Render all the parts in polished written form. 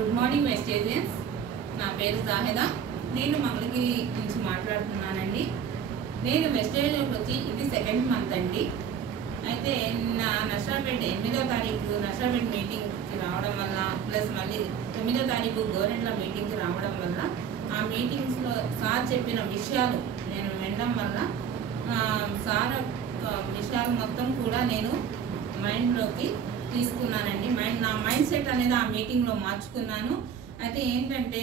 Good morning వెస్టేజియన్స్. నా పేరు జాహిదా. నేను మంగళగిరి నుంచి మాట్లాడుతున్నానండి. నేను వెస్టేజ్లోకి వచ్చి ఇది సెకండ్ మంత్ అండి. అయితే నా నర్సరాపేట 8వ తారీఖు నర్సరాపేట మీటింగ్కి రావడం వల్ల ప్లస్ మళ్ళీ 9వ తారీఖు గవర్నమెంట్లో మీటింగ్కి రావడం వల్ల ఆ మీటింగ్స్లో సార్ చెప్పిన విషయాలు నేను వినడం వల్ల సార్ విషయాలు మొత్తం కూడా నేను మైండ్లోకి తీసుకున్నానండి. నా మైండ్ సెట్ అనేది ఆ మీటింగ్లో మార్చుకున్నాను. అయితే ఏంటంటే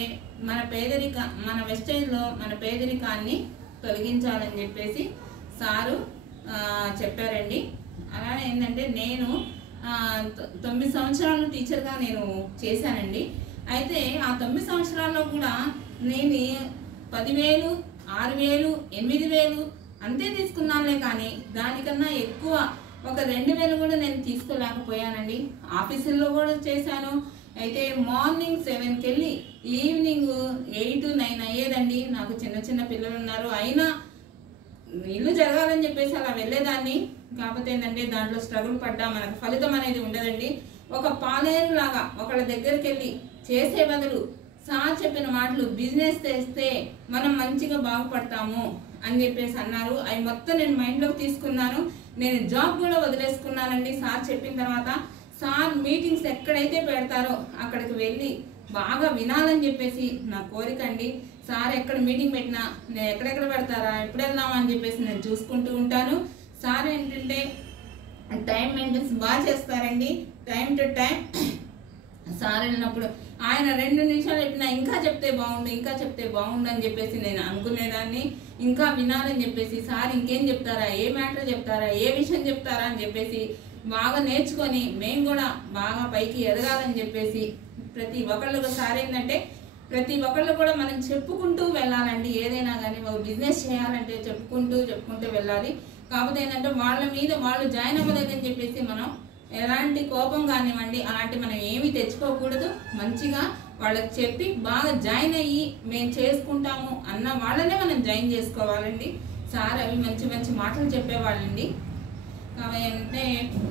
మన వెస్టేజ్లో మన పేదరికాన్ని తొలగించాలని చెప్పేసి సారు చెప్పారండి. అలానే ఏంటంటే నేను 9 సంవత్సరాలు టీచర్గా నేను చేశానండి. అయితే ఆ 9 సంవత్సరాల్లో కూడా నేను 10,000, 6,000, 8,000 అంతే తీసుకున్నానులే, కానీ దానికన్నా ఎక్కువ ఒక 2,000 కూడా నేను తీసుకోలేకపోయానండి. ఆఫీసుల్లో కూడా చేశాను. అయితే మార్నింగ్ 7కి వెళ్ళి ఈవినింగ్ 8, 9 అయ్యేదండి. నాకు చిన్న పిల్లలు ఉన్నారు, అయినా ఇల్లు జరగాలని చెప్పేసి అలా వెళ్ళేదాన్ని. కాకపోతే ఏంటంటే దాంట్లో స్ట్రగుల్ పడ్డా మనకు ఫలితం అనేది ఉండదండి. ఒక పాలేరు లాగా ఒకళ్ళ దగ్గరికి వెళ్ళి చేసే బదులు సార్ చెప్పిన మాటలు బిజినెస్ చేస్తే మనం మంచిగా బాగుపడతాము అని చెప్పేసి అన్నారు. అవి మొత్తం నేను మైండ్లోకి తీసుకున్నాను. నేను జాబ్ కూడా వదిలేసుకున్నానండి సార్ చెప్పిన తర్వాత. సార్ మీటింగ్స్ ఎక్కడైతే పెడతారో అక్కడికి వెళ్ళి బాగా వినాలని చెప్పేసి నా కోరిక అండి. సార్ ఎక్కడ మీటింగ్ పెట్టినా నేను ఎక్కడెక్కడ పెడతారా, ఎప్పుడు వెళ్దామా అని చెప్పేసి నేను చూసుకుంటూ ఉంటాను. సార్ ఏంటంటే టైం మెయింటెన్స్ బాగా చేస్తారండి. టైం టు టైం సార్ వెళ్ళినప్పుడు ఆయన 2 నిమిషాలు చెప్పినా ఇంకా చెప్తే బాగుండు అని చెప్పేసి నేను అనుకునేదాన్ని. ఇంకా వినాలని చెప్పేసి సార్ ఇంకేం చెప్తారా, ఏ మ్యాటర్ చెప్తారా, ఏ విషయం చెప్తారా అని చెప్పేసి బాగా నేర్చుకొని మేము కూడా బాగా పైకి ఎదగాలని చెప్పేసి ప్రతి ఒక్కళ్ళు సార్ ఏంటంటే ప్రతి ఒక్కళ్ళు కూడా మనం చెప్పుకుంటూ వెళ్ళాలండి. ఏదైనా కానీ ఒక బిజినెస్ చేయాలంటే చెప్పుకుంటూ వెళ్ళాలి. కాకపోతే ఏంటంటే వాళ్ళ మీద వాళ్ళు జాయిన్ అవ్వలేదని చెప్పేసి మనం ఎలాంటి కోపం కానివ్వండి అలాంటి మనం ఏమీ తెచ్చుకోకూడదు. మంచిగా వాళ్ళకి చెప్పి బాగా జాయిన్ అయ్యి మేము చేసుకుంటాము అన్న వాళ్ళనే మనం జాయిన్ చేసుకోవాలండి. సార్ అవి మంచి మాటలు చెప్పేవాళ్ళండి. కాబట్టి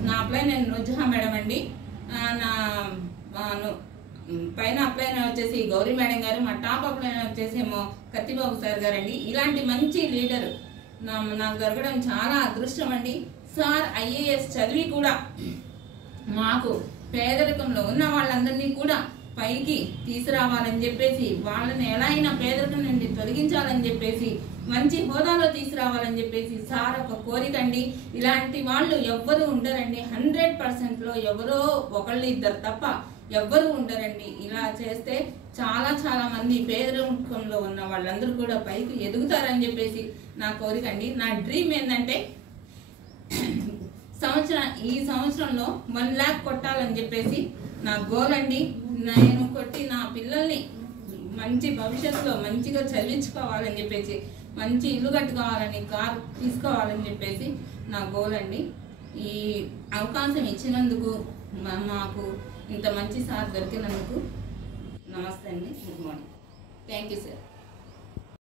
నా అప్లై నేను నుజ్జహా మేడం అండి. నా పైన అప్లై వచ్చేసి గౌరీ మేడం గారు, మా టాప్ అప్లై వచ్చేసి ఏమో కత్తిబాబు సార్ గారండి. ఇలాంటి మంచి లీడర్ నాకు దొరకడం చాలా అదృష్టం అండి. సార్ IAS చదివి కూడా మాకు పేదరికంలో ఉన్న వాళ్ళందరినీ కూడా పైకి తీసుకురావాలని చెప్పేసి వాళ్ళని ఎలా అయినా పేదరికం నుండి తొలగించాలని చెప్పేసి మంచి హోదాలో తీసుకురావాలని చెప్పేసి సార్ ఒక కోరిక అండి. ఇలాంటి వాళ్ళు ఎవ్వరు ఉండరండి. 100%లో ఎవరో ఒకళ్ళు ఇద్దరు తప్ప ఎవ్వరు ఉండరండి. ఇలా చేస్తే చాలా మంది పేదరికంలో ఉన్న వాళ్ళందరూ కూడా పైకి ఎదుగుతారని చెప్పేసి నా కోరిక అండి. నా డ్రీమ్ ఏంటంటే ఈ సంవత్సరంలో 1 lakh కొట్టాలని చెప్పేసి నా గోల్ అండి. నేను కొట్టి నా పిల్లల్ని మంచి భవిష్యత్తులో మంచిగా చదివించుకోవాలని చెప్పేసి మంచి ఇల్లు కట్టుకోవాలని, కారు తీసుకోవాలని చెప్పేసి నా గోల్ అండి. ఈ అవకాశం ఇచ్చినందుకు మాకు ఇంత మంచి సార్ దొరికినందుకు నమస్తే అండి. Good morning. Thank you sir.